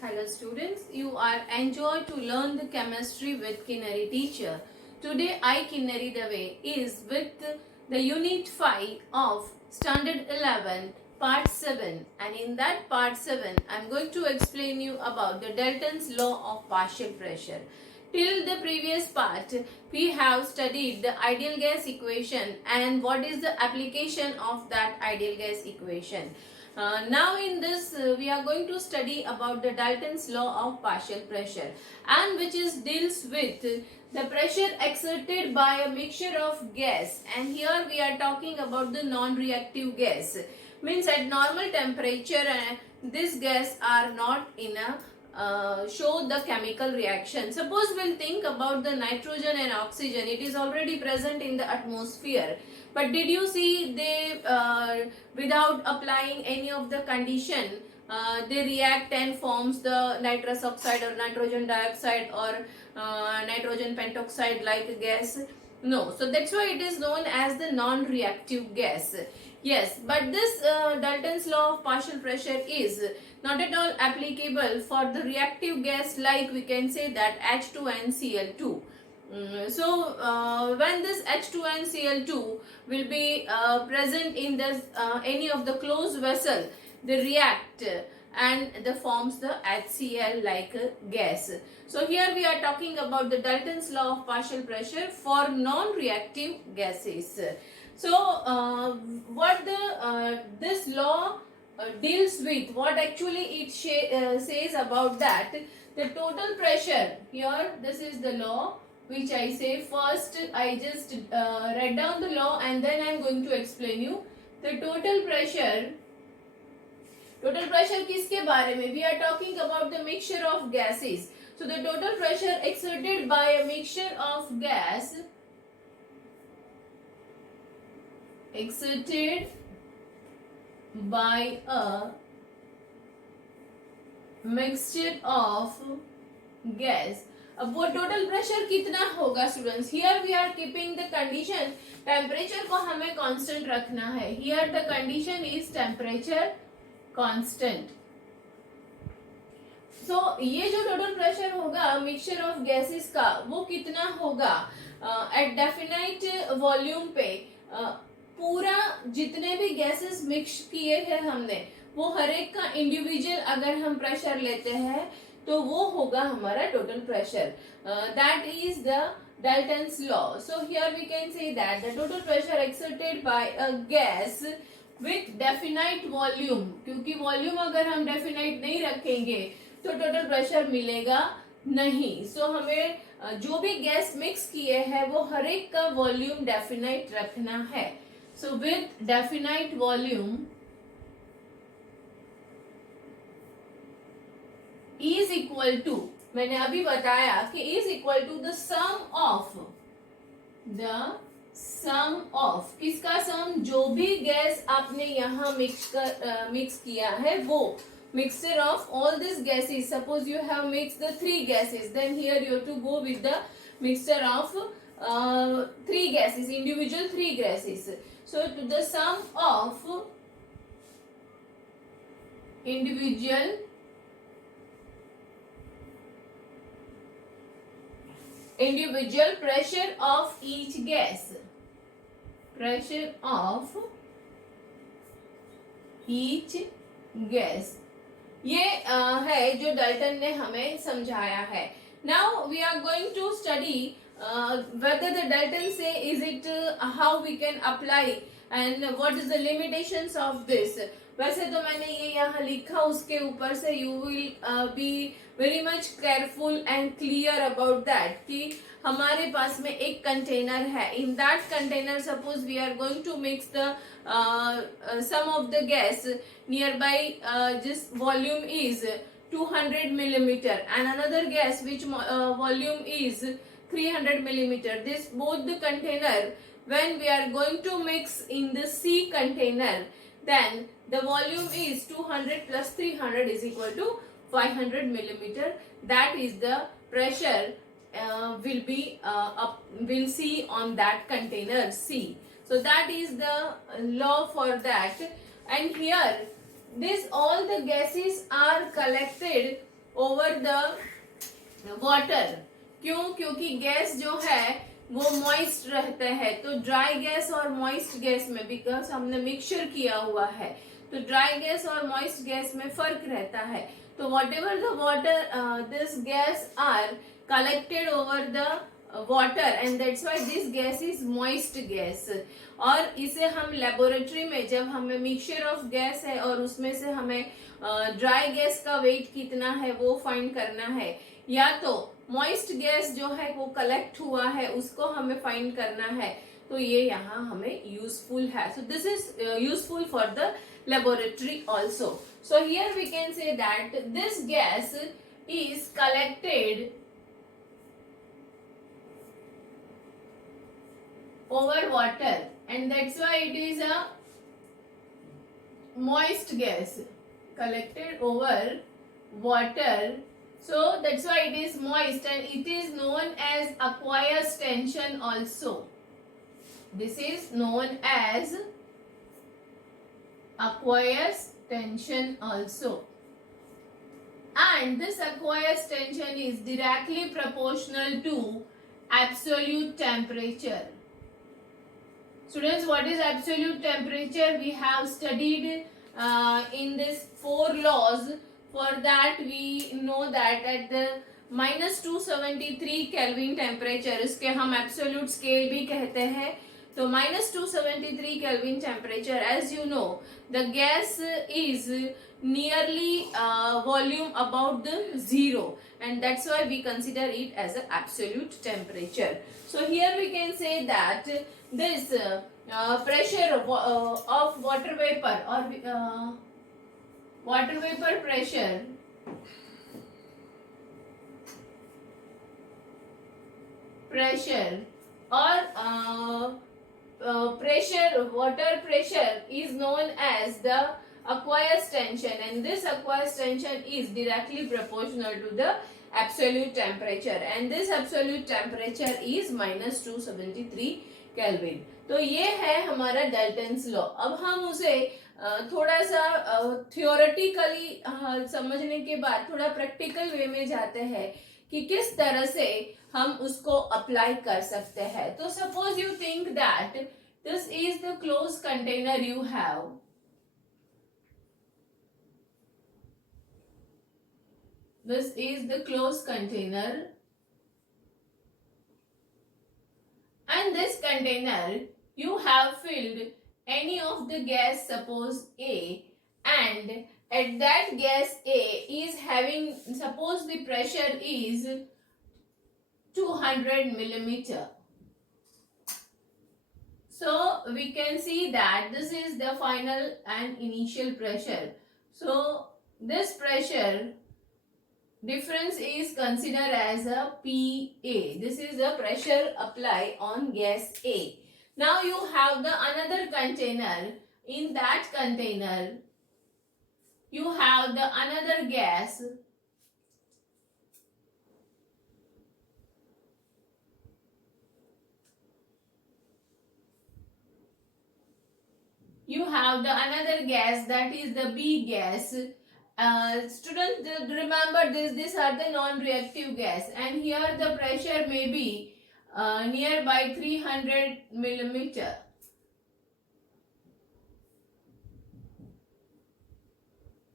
Hello students, you are enjoy to learn the chemistry with Kinnari teacher. Today I Kinnari Dave is with the unit 5 of standard 11 part 7, and in that part 7 I am going to explain you about the Dalton's law of partial pressure. Till the previous part we have studied the ideal gas equation and what is the application of that ideal gas equation. Now in this we are going to study about the Dalton's law of partial pressure, and which is deals with the pressure exerted by a mixture of gas, and here we are talking about the non-reactive gas. Means at normal temperature this gas are not in a show the chemical reaction. Suppose we'll think about the nitrogen and oxygen. It is already present in the atmosphere. But did you see they without applying any of the condition, they react and forms the nitrous oxide or nitrogen dioxide or nitrogen pentoxide like a gas? No. So that's why it is known as the non-reactive gas. Yes, but this Dalton's law of partial pressure is not at all applicable for the reactive gas, like we can say that H2NCl2. So when this H2NCl2 will be present in this any of the closed vessel, they react and they forms the HCl like gas. So here we are talking about the Dalton's law of partial pressure for non-reactive gases. So what the this law deals with, what actually it says about that, the total pressure. Here this is the law which I say. First I just write down the law and then I am going to explain you the total pressure. Total pressure किसके बारे में? We are talking about the mixture of gases. So the total pressure exerted by a mixture of gas exerted by a mixture of gas. अब वो total pressure कितना होगा students? Here we are keeping the condition, temperature को हमें constant रखना है. Here the condition is temperature constant. So ये जो टोटल प्रेशर होगा मिक्सचर ऑफ गैसेस का, वो कितना होगा एट डेफिनाइट वॉल्यूम पे. पूरा जितने भी गैसेस मिक्स किए हैं हमने, वो हर एक का इंडिविजुअल अगर हम प्रेशर लेते हैं तो वो होगा हमारा total pressure. That is the Dalton's law. So here we can say that the total pressure exerted by a gas with definite volume, क्योंकि वॉल्यूम अगर हम डेफिनाइट नहीं रखेंगे तो टोटल प्रेशर मिलेगा नहीं. सो हमें जो भी गैस मिक्स किए हैं वो हर एक का वॉल्यूम डेफिनाइट रखना है. So with definite volume is equal to, मैंने अभी बताया कि is equal to the sum of किसका सम? जो भी गैस आपने यहाँ मिक्स किया है वो mixture of all these gases. Suppose you have mixed the 3 gases, then here you have to go with the mixture of 3 gases, individual 3 gases. So to the sum of individual pressure of each gas, pressure of each gas, ये है जो Dalton ने हमें समझाया है. Now we are going to study whether the Dalton say is it how we can apply and what is the limitations of this. वैसे तो मैंने ये यहाँ लिखा, उसके ऊपर से you will be very much careful and clear about that कि हमारे पास में एक कंटेनर है. In that container suppose we are going to mix the some of the gas nearby, this volume is 200 millimeter and another gas which volume is 300 millimeter. This both the container, when we are going to mix in the C container, then the volume is 200 plus 300 is equal to 500 millimeter. That is the pressure will see on that container C. So that is the law for that. And here this all the gases are collected over the water. क्यों? क्योंकि gas जो है वो moist रहते हैं, तो dry gas और moist gas में, बिकॉज हमने मिक्सचर किया हुआ है, तो ड्राई गैस और मॉइस्ट गैस में फर्क रहता है. तो whatever the water this gas are collected over the water and that's why this gas is moist gas. और इसे हम लेबोरेटरी में जब हमें मिक्सचर ऑफ गैस है और उसमें से हमें ड्राई गैस का वेट कितना है वो फाइंड करना है, या तो मॉइस्ट गैस जो है वो कलेक्ट हुआ है उसको हमें फाइंड करना है, तो ये यहाँ हमें यूजफुल है. So this is useful for the laboratory also. So here we can say that this gas is collected over water and that's why it is a moist gas collected over water, so that's why it is moist and it is known as aqueous tension also. This is known as aqueous tension also, and this aqueous tension is directly proportional to absolute temperature. Students, what is absolute temperature? We have studied in this 4 laws. For that we know that at the minus 273 Kelvin temperature, इसके हम absolute scale भी कहते हैं, तो minus 273 Kelvin temperature, as you know, the gas is nearly volume about the zero, and that's why we consider it as an absolute temperature. So here we can say that this pressure of water vapor or water vapor pressure or pressure, water pressure is known as the aqueous tension, and this aqueous tension is directly proportional to the absolute temperature, and this absolute temperature is minus 273 kelvin. तो ये है हमारा Dalton's law. अब हम उसे थोड़ा सा theoretically समझने के बाद थोड़ा प्रैक्टिकल वे में जाते हैं कि किस तरह से हम उसको अप्लाई कर सकते हैं. तो suppose you think that this is the close container you have. This is the closed container, and this container you have filled any of the gas, suppose A, and at that gas A is having, suppose the pressure is 200 millimeter. So we can see that this is the final and initial pressure. So this pressure difference is considered as a PA. This is the pressure applied on gas A. Now you have the another container. In that container you have the another gas. You have the another gas, that is the B gas. Students, remember this, these are the non-reactive gas, and here the pressure may be nearby 300 millimeter.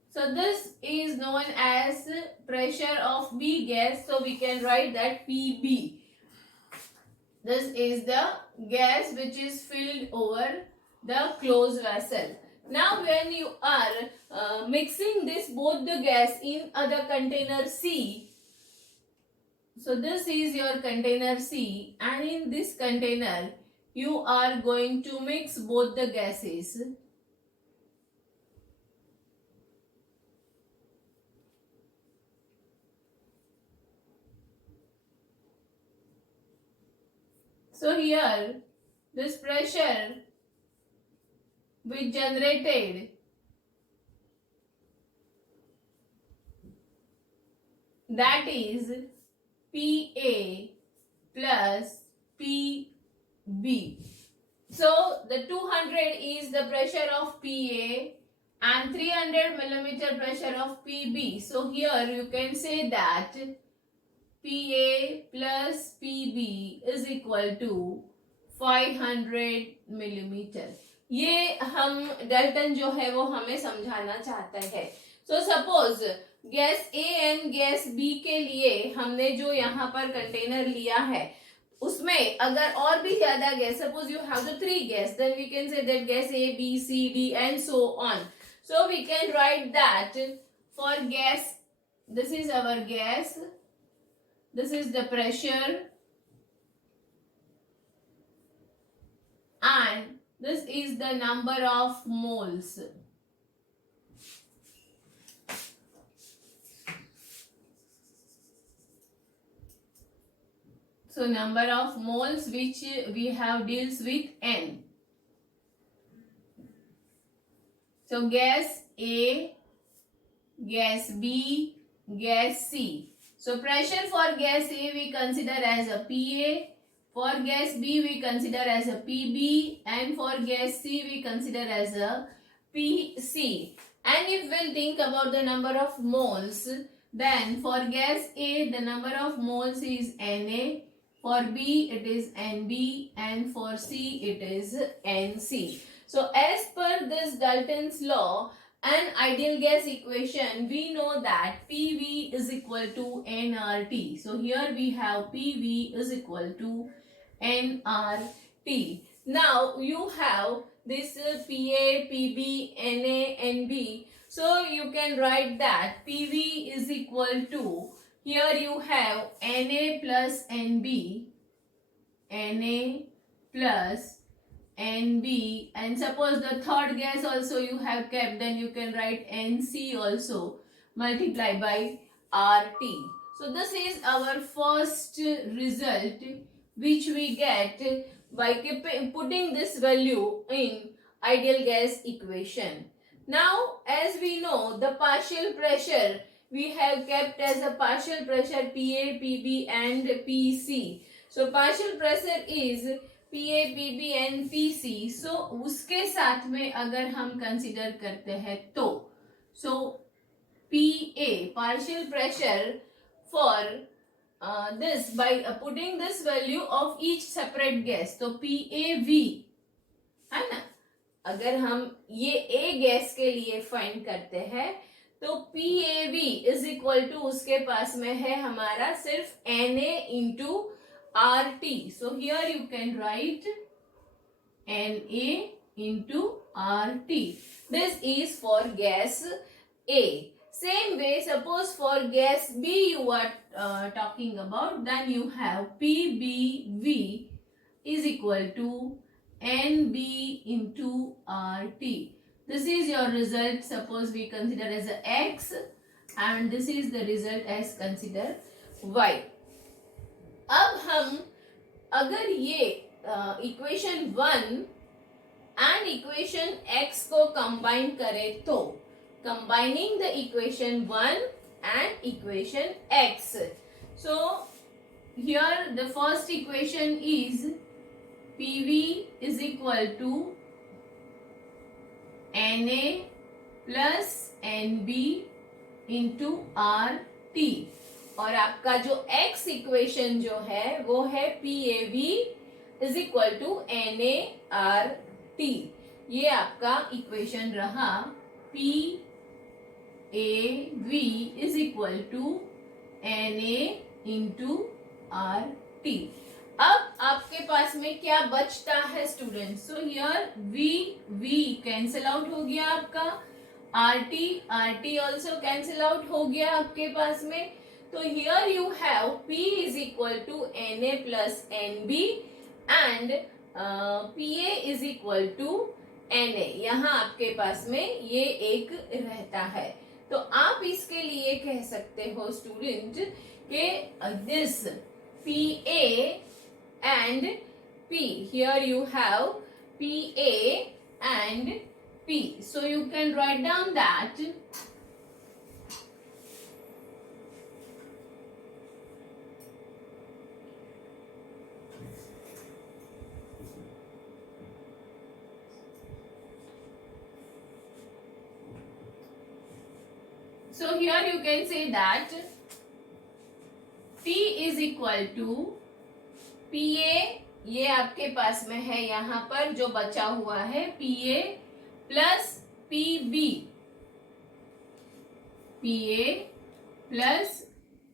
So this is known as pressure of B gas, so we can write that PB. This is the gas which is filled over the closed vessel. Now when you are mixing this both the gas in other container C, so this is your container C, and in this container you are going to mix both the gases. So here this pressure which generated that is PA plus PB. So the 200 is the pressure of PA and 300 millimeter pressure of PB. So here you can say that PA plus PB is equal to 500 millimeter. ये हम Dalton जो है वो हमें समझाना चाहता है. So suppose gas A and gas B के लिए हमने जो यहाँ पर कंटेनर लिया है उसमें अगर और भी ज्यादा gas, suppose you have the 3 gas, then we can say that gas A, B, C, D and so on. So we can write that for gas, this is our gas, this is the pressure and this is the number of moles. So number of moles which we have deals with N. So gas A, gas B, gas C. So pressure for gas A we consider as a PA, for gas B we consider as a PB and for gas C we consider as a PC. And if we'll think about the number of moles, then for gas A the number of moles is Na, for B it is Nb and for C it is Nc. So as per this Dalton's law and ideal gas equation, we know that PV is equal to nRT. So here we have PV is equal to nRT. Now you have this PA, PB, Na, Nb. So you can write that PV is equal to, here you have Na plus Nb, Na plus Nb, and suppose the third gas also you have kept, then you can write Nc also multiply by RT. So this is our first result which we get by putting this value in ideal gas equation. Now as we know the partial pressure we have kept as a partial pressure PA, PB and PC. So partial pressure is PA, PB and PC. So उसके साथ में अगर हम consider करते हैं तो PA partial pressure for this by putting this value of each separate gas, तो PAV है ना, अगर हम ये A गैस के लिए फाइंड करते हैं तो PAV इज इक्वल टू उसके पास में है हमारा सिर्फ Na into RT. So here you can write Na into RT. This is for gas A. Same way, suppose for gas B you are talking about, then you have PBV is equal to NB into RT. This is your result. Suppose we consider as a X and this is the result as consider Y. अब हम अगर ये equation 1 and equation x को combine करें तो combining the equation 1 and equation x, so here the first equation is PV is equal to Na plus NB into RT और आपका जो x इक्वेशन जो है वो है PAV is equal to NART. ये आपका इक्वेशन रहा PAV is equal to Na into RT. अब आपके पास में क्या बचता है students? So here V cancel out हो गया आपका, RT ऑल्सो कैंसिल आउट हो गया आपके पास में. तो here you have P is equal to Na plus Nb and PA is equal to Na. यहाँ आपके पास में ये एक रहता है. तो आप इसके लिए कह सकते हो स्टूडेंट कि this PA and P, here you have PA and P. So you can write down that So here you can say that P is equal to PA, ये आपके पास में है यहाँ पर जो बचा हुआ है PA plus PB, PA plus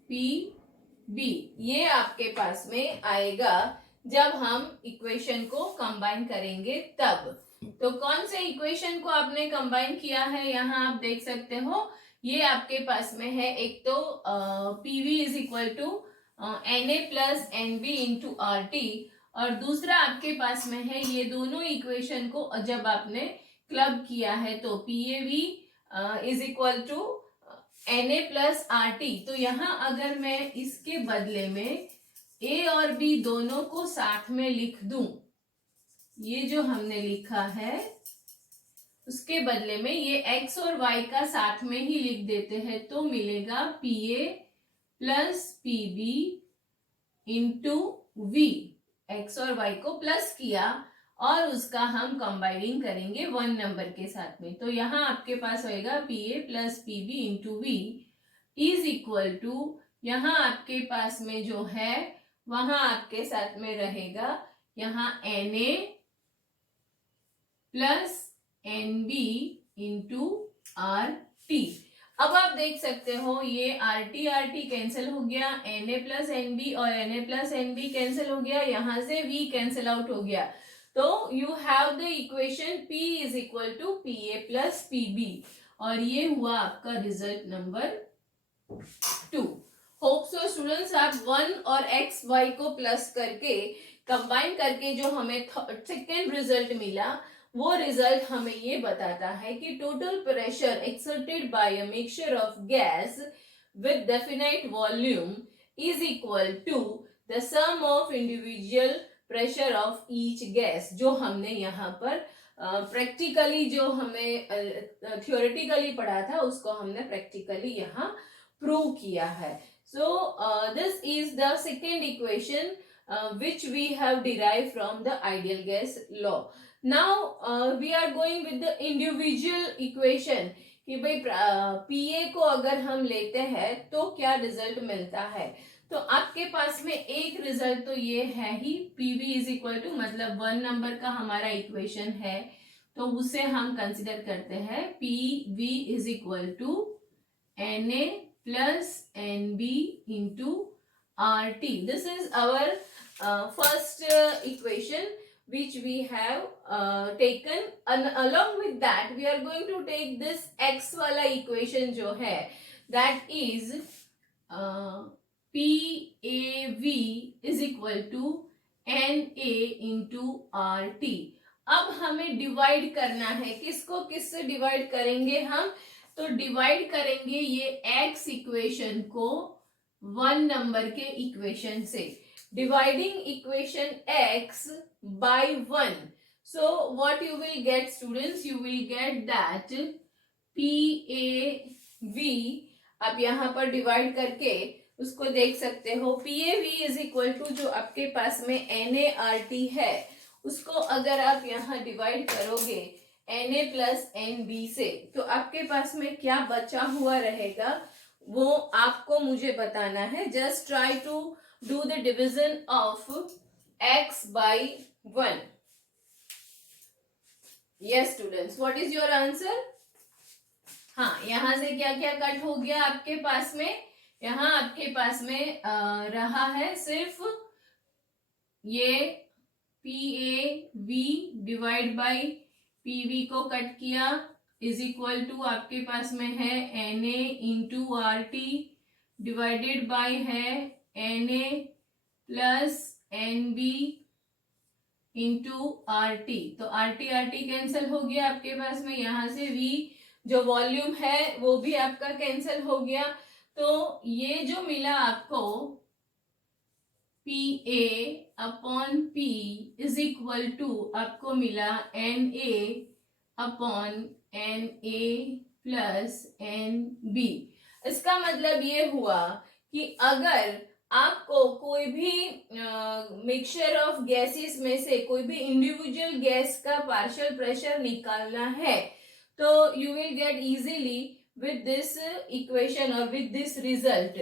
PB, ये आपके पास में आएगा जब हम इक्वेशन को कंबाइन करेंगे तब। तो कौन से इक्वेशन को आपने कंबाइन किया है, यहाँ आप देख सकते हो, ये आपके पास में है एक तो PV is equal to Na plus NB into RT, और दूसरा आपके पास में है ये दोनों इक्वेशन को जब आपने क्लब किया है तो PAV is equal to Na plus RT। तो यहाँ अगर मैं इसके बदले में A और B दोनों को साथ में लिख दूं, ये जो हमने लिखा है उसके बदले में ये x और y का साथ में ही लिख देते हैं तो मिलेगा PA plus PB into V। x और y को प्लस किया और उसका हम कंबाइनिंग करेंगे 1 नंबर के साथ में, तो यहाँ आपके पास होएगा PA plus PB into V is equal to, यहाँ आपके पास में जो है वहां आपके साथ में रहेगा यहाँ Na plus NB into RT। अब आप देख सकते हो ये RT RT कैंसिल हो गया, Na प्लस NB और Na प्लस NB कैंसिल हो गया, यहां से V कैंसिल आउट हो गया, तो you have the equation P is equal to PA plus PB, और ये हुआ आपका result number 2। Hope so students आप 1 और x y को प्लस करके कंबाइन करके जो हमें सेकेंड रिजल्ट मिला वो रिजल्ट हमें ये बताता है कि total pressure exerted by a mixture of gas with definite volume is equal to the sum of individual pressure of each gas. जो हमने यहाँ पर प्रैक्टिकली जो हमें थियोरेटिकली पढ़ा था उसको हमने प्रैक्टिकली यहाँ प्रूव किया है। So this is the second equation which we have derived from the ideal gas law. Now we are going with the individual equation कि भाई PA को अगर हम लेते हैं तो क्या रिजल्ट मिलता है। तो आपके पास में एक रिजल्ट तो ये है ही, PV इज इक्वल टू मतलब 1 नंबर का हमारा इक्वेशन है तो उसे हम कंसिडर करते हैं PV is equal to Na plus NB into RT। This is our first equation which we have taken, and along with that we are going to take this x वाला equation जो है that is PAV is equal to Na into RT। अब हमें divide करना है, किसको किससे divide करेंगे हम, तो डिवाइड करेंगे ये x इक्वेशन को 1 नंबर के इक्वेशन से, dividing equation x by 1. So what you will get students, you will get that PAV, आप यहाँ पर डिवाइड करके उसको देख सकते हो, PAV इज इक्वल टू जो आपके पास में NaRT है उसको अगर आप यहाँ डिवाइड करोगे Na प्लस NB से तो आपके पास में क्या बचा हुआ रहेगा वो आपको मुझे बताना है। Just try to do the division of x by 1. Yes students, what is your answer? हाँ, यहां से क्या क्या कट हो गया आपके पास में, यहाँ आपके पास में रहा है सिर्फ ये PAV डिवाइड बाय PV को कट किया इज इक्वल टू आपके पास में है Na into RT divided by है Na plus NB into RT, तो RT कैंसिल हो गया आपके पास में, यहाँ से V जो वॉल्यूम है वो भी आपका कैंसिल हो गया, तो ये जो मिला आपको PA upon P is equal to आपको मिला Na upon Na plus NB। इसका मतलब ये हुआ कि अगर आपको कोई भी मिक्सचर ऑफ गैसेस में से कोई भी इंडिविजुअल गैस का पार्शियल प्रेशर निकालना है तो you will get easily with this equation or with this result.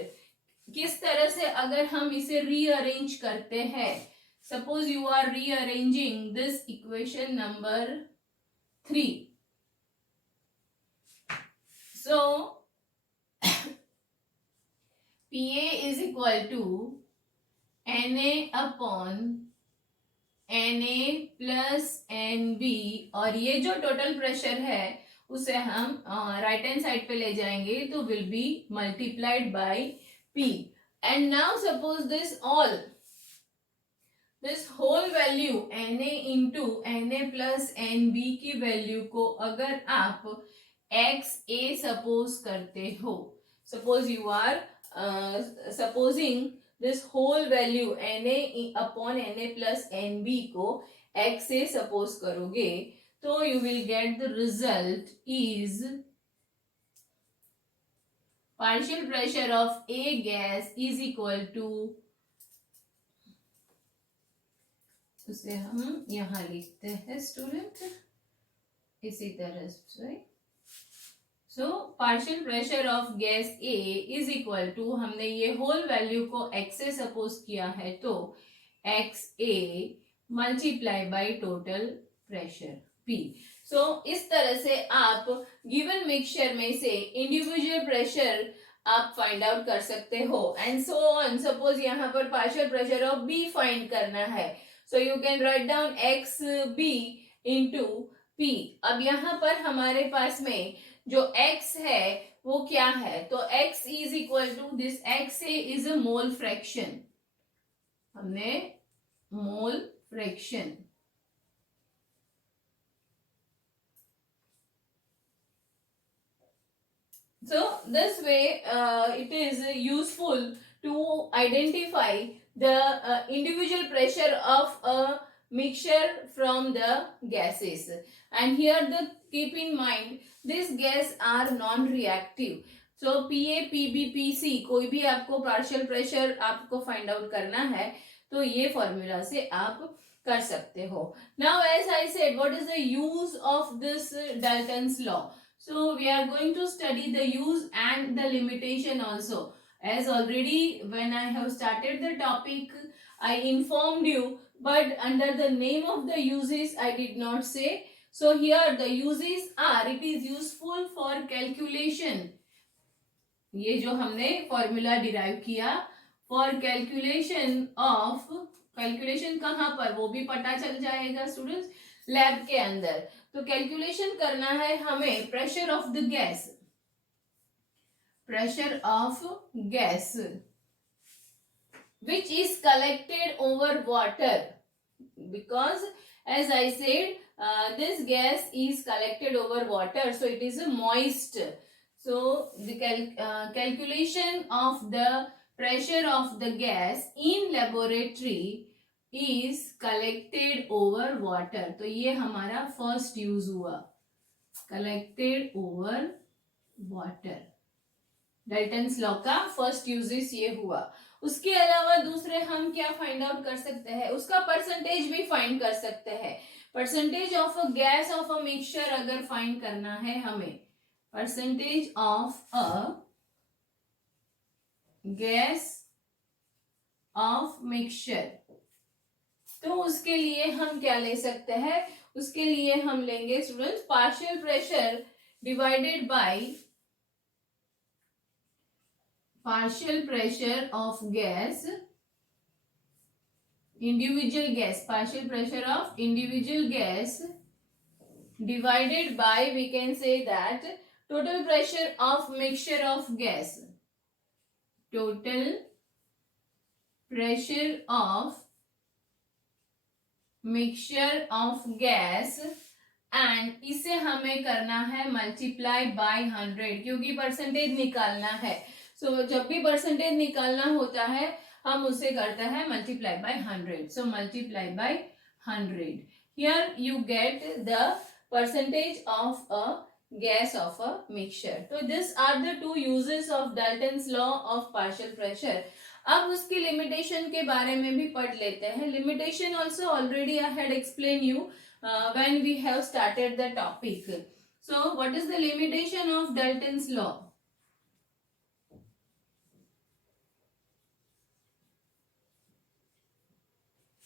किस तरह से अगर हम इसे रीअरेंज करते हैं, suppose you are rearranging this equation number 3. So PA is equal to NA upon NA plus NB, और ये जो टोटल प्रेशर है उसे हम राइट हैंड साइड पे ले जाएंगे तो will be multiplied by P. And now suppose this whole value Na into Na plus Nb की वैल्यू को अगर आप XA सपोज करते हो, suppose you are supposing this whole value Na upon Na plus Nb को XA suppose करोगे तो you will get the result is partial pressure of A gas is equal to, उसे हम यहाँ लिखते हैं स्टूडेंट इसी तरह से. So partial pressure of gas A is equal to, हमने ये होल वैल्यू को x से सपोज किया है तो XA multiply by total pressure P. So इस तरह से आप गिवन मिक्सचर में से इंडिविजुअल प्रेशर आप फाइंड आउट कर सकते हो एंड सो ऑन. सपोज यहाँ पर partial pressure of B find करना है, so you can write down XB into P. अब यहाँ पर हमारे पास में जो x है वो क्या है, तो x is equal to this XA is a mole fraction, हमने mole fraction. So this way it is useful to identify the individual pressure of a mixture from the gases. And here keep in mind these gas are non-reactive. So PA, PB, PC कोई भी आपको partial pressure आपको find out करना है तो ये formula से आप कर सकते हो. Now as I said, what is the use of this Dalton's law? So we are going to study the use and the limitation also. As already when I have started the topic, I informed you, but under the name of the uses I did not say. So here the uses are, it is useful for calculation. ये जो हमने formula derive किया for calculation of, calculation कहाँ पर वो भी पता चल जाएगा students लैब के अंदर. तो कैलकुलेशन करना है हमें pressure of the gas, pressure of gas which is collected over water, because as I said this gas is collected over water, so it is a moist. So the calculation of the pressure of the gas in laboratory is collected over water. तो ये हमारा first use हुआ, collected over water. Dalton's law का first uses ये हुआ. उसके अलावा दूसरे हम क्या फाइंड आउट कर सकते हैं, उसका परसेंटेज भी फाइंड कर सकते हैं. Percentage of a gas of a mixture अगर फाइंड करना है हमें, percentage of a gas of mixture, तो उसके लिए हम क्या ले सकते हैं, उसके लिए हम लेंगे students partial pressure divided by partial pressure of gas, individual gas, partial pressure of individual gas divided by, we can say that total pressure of mixture of gas, total pressure of mixture of gas, and इसे हमें करना है multiply by 100 क्योंकि percentage निकालना है. सो जब भी percentage निकालना होता है हम उसे करते हैं multiply by 100. So multiply by 100. Here you get the percentage of a gas of a mixture. तो this are the two uses of Dalton's law of partial pressure. अब उसकी लिमिटेशन के बारे में भी पढ़ लेते हैं. Limitation also already I had explain you when we have started the topic. So what is the limitation of Dalton's law?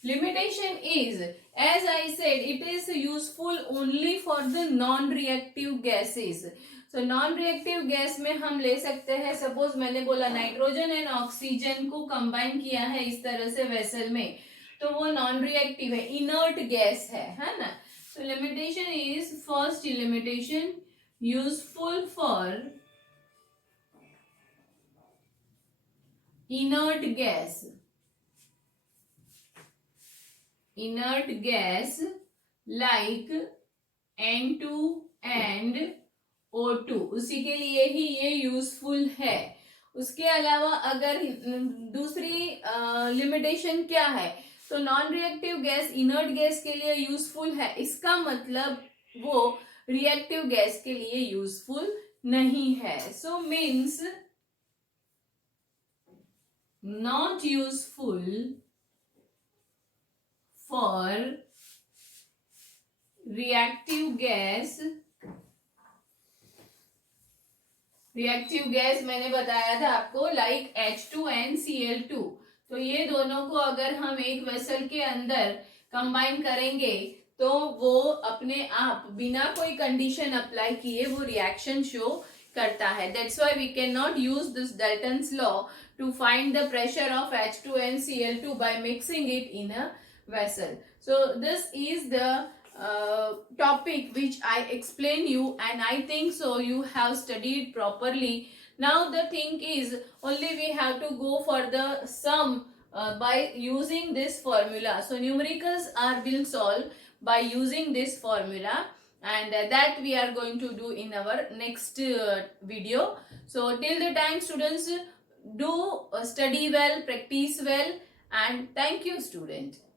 Limitation is, as I said, it is useful only for the non-reactive gases. So non-reactive gas में हम ले सकते हैं, suppose मैंने बोला nitrogen and oxygen को combine किया है इस तरह से वेसल में, तो वो नॉन रिएक्टिव है, इनर्ट गैस है ना. So limitation is, first limitation, useful for inert gas. Inert gas like N2 and O2, उसी के लिए ही ये यूजफुल है. उसके अलावा अगर दूसरी लिमिटेशन क्या है, तो non reactive gas inert gas के लिए यूजफुल है, इसका मतलब वो रिएक्टिव गैस के लिए यूजफुल नहीं है. So means not useful for reactive gas. Reactive gas मैंने बताया था आपको लाइक H2 Cl2. तो ये दोनों को अगर हम एक वेसल के अंदर कंबाइन करेंगे तो वो अपने आप बिना कोई कंडीशन अप्लाई किए वो रिएक्शन शो करता है. That's why we can not use this Dalton's law to find the pressure of H2 Cl2 by mixing it in a vessel. So this is the topic which I explain you, and I think so you have studied properly. Now the thing is, only we have to go for the sum by using this formula. So numericals are being solved by using this formula, and that we are going to do in our next video. So till the time, students, do study well, practice well, and thank you, student.